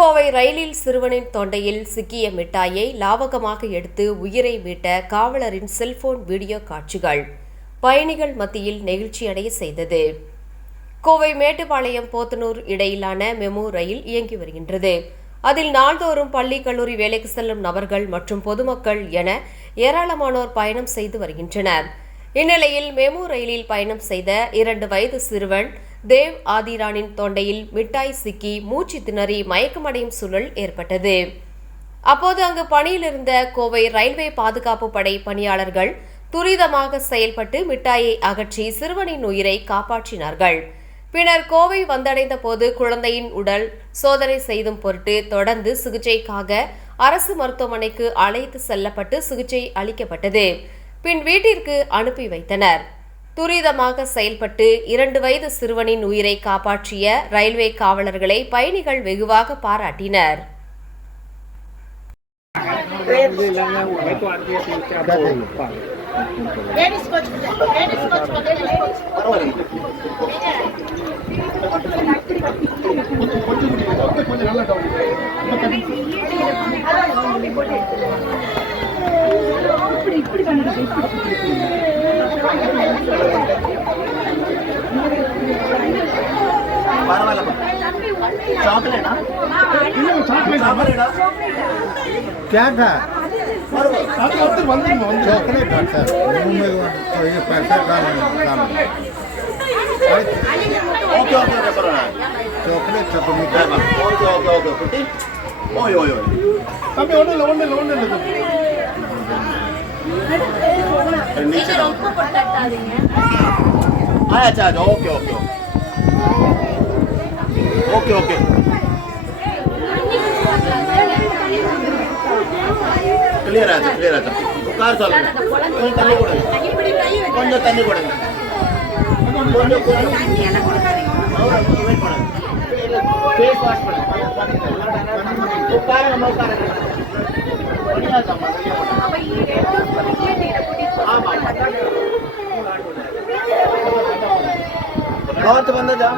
கோவை ரயிலில் சிறுவனின் தொண்டையில் சிக்கிய மிட்டாயை லாவகமாக எடுத்து உயிரை மீட்ட காவலரின் செல்போன் வீடியோ காட்சிகள் பயணிகள் மத்தியில் நெகிழ்ச்சியடைய செய்தது. கோவை மேட்டுப்பாளையம் போத்தனூர் இடையிலான மெமு ரயில் இயங்கி வருகின்றது. அதில் நாள்தோறும் பள்ளி கல்லூரி வேலைக்கு செல்லும் நபர்கள் மற்றும் பொதுமக்கள் என ஏராளமானோர் பயணம் செய்து வருகின்றனர். இந்நிலையில் மெமு ரயிலில் பயணம் செய்த 2 வயது சிறுவன் தேவ் ஆதிரானின் தொண்டையில் மிட்டாய் சிக்கி மூச்சு திணறி மயக்கமடையும் சூழல் ஏற்பட்டது. அப்போது அங்கு பணியில் இருந்த கோவை ரயில்வே பாதுகாப்பு படை பணியாளர்கள் துரிதமாக செயல்பட்டு மிட்டாயை அகற்றி சிறுவனின் உயிரை காப்பாற்றினார்கள். பின்னர் கோவை வந்தடைந்த போது குழந்தையின் உடல் சோதனை செய்தும் பொருட்டு தொடர்ந்து சிகிச்சைக்காக அரசு மருத்துவமனைக்கு அழைத்து செல்லப்பட்டு சிகிச்சை அளிக்கப்பட்டது. பின் வீட்டிற்கு அனுப்பி வைத்தனர். துரிதமாக செயல்பட்டு 2 வயது சிறுவனின் உயிரை காப்பாற்றிய ரயில்வே காவலர்களை பயணிகள் வெகுவாக பாராட்டினர். क्या था चॉकलेट था पैसा चॉकलेट था अच्छा okay okay okay okay clear आता कार चालू கொஞ்சம் தண்ணி கொடுங்க ஃபேஸ் வாஷ் பண்ணுங்க உட்காருங்க உட்காருங்க நார்த் வந்ததா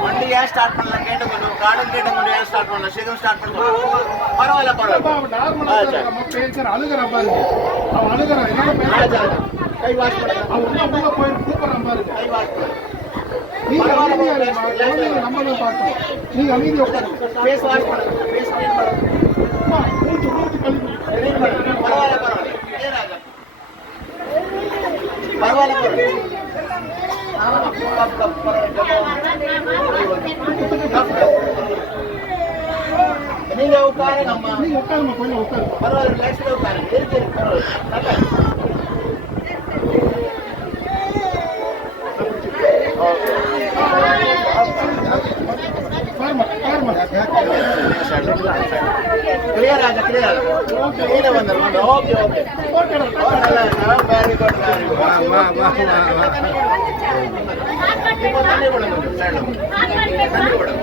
வண்டி ஏன் ஸ்டார்ட் பண்ணல கேட்டுக்கணும் கார்டன் கேட்டுக்கணும் ஏன் ஸ்டார்ட் பண்ணல சீக்கிரம் ஸ்டார்ட் பண்ணுவோம் பரவாயில்ல கை வாஷ் பண்ணுங்க கை வாஷ் ஃபேஸ் வாஷ் பண்ணுங்க ஃபேஸ் க்ளீன் பண்ணுங்க பரவாயில்ல நீங்க உட்காருங்க அம்மா நீங்க உட்காருங்க கொஞ்சம் உட்காருங்க பரவாயில்ல ரிலாக்ஸ்ல உட்காருங்க இருக்கு क्लियर आ क्लियर ओके बंदर ओके ओके वेरी गुड वाह वाह वाह तन्नी पड़ेगा साइड में तन्नी पड़ेगा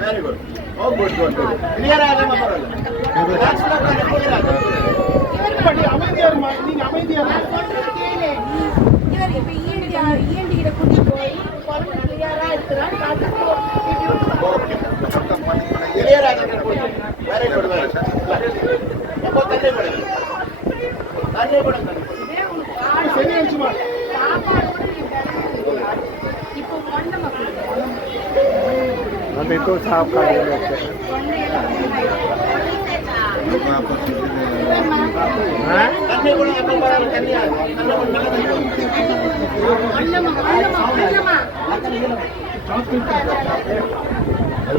वेरी गुड ओ गुड गुड क्लियर आ गया मतलब रिलैक्स लग रहा है क्लियर आ गया बड़ी அமைதியார் நீங்க அமைதியார் இவர் இப்ப ஈண்டி கிட்ட கூட்டி போய் குழந்தை கிளியரா இருக்குறா காட்டுக்கு क्लियर आ गया वेरी गुड वेरी இப்போ தண்ணி पड़ेगा சரி அஞ்சுமா இப்போ கொண்ட மக்கள் अभी तो साफ कर रहे हैं हां तन्नी पड़ेगा अपन पर तन्नी आ तन्नी अन्नमा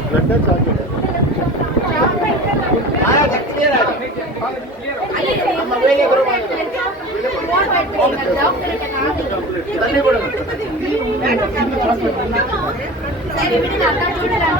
ब्लड चॉकलेट आया क्लियर आ हम वेले करो तन्नी पड़ेगा सही विडियो आता చూడరా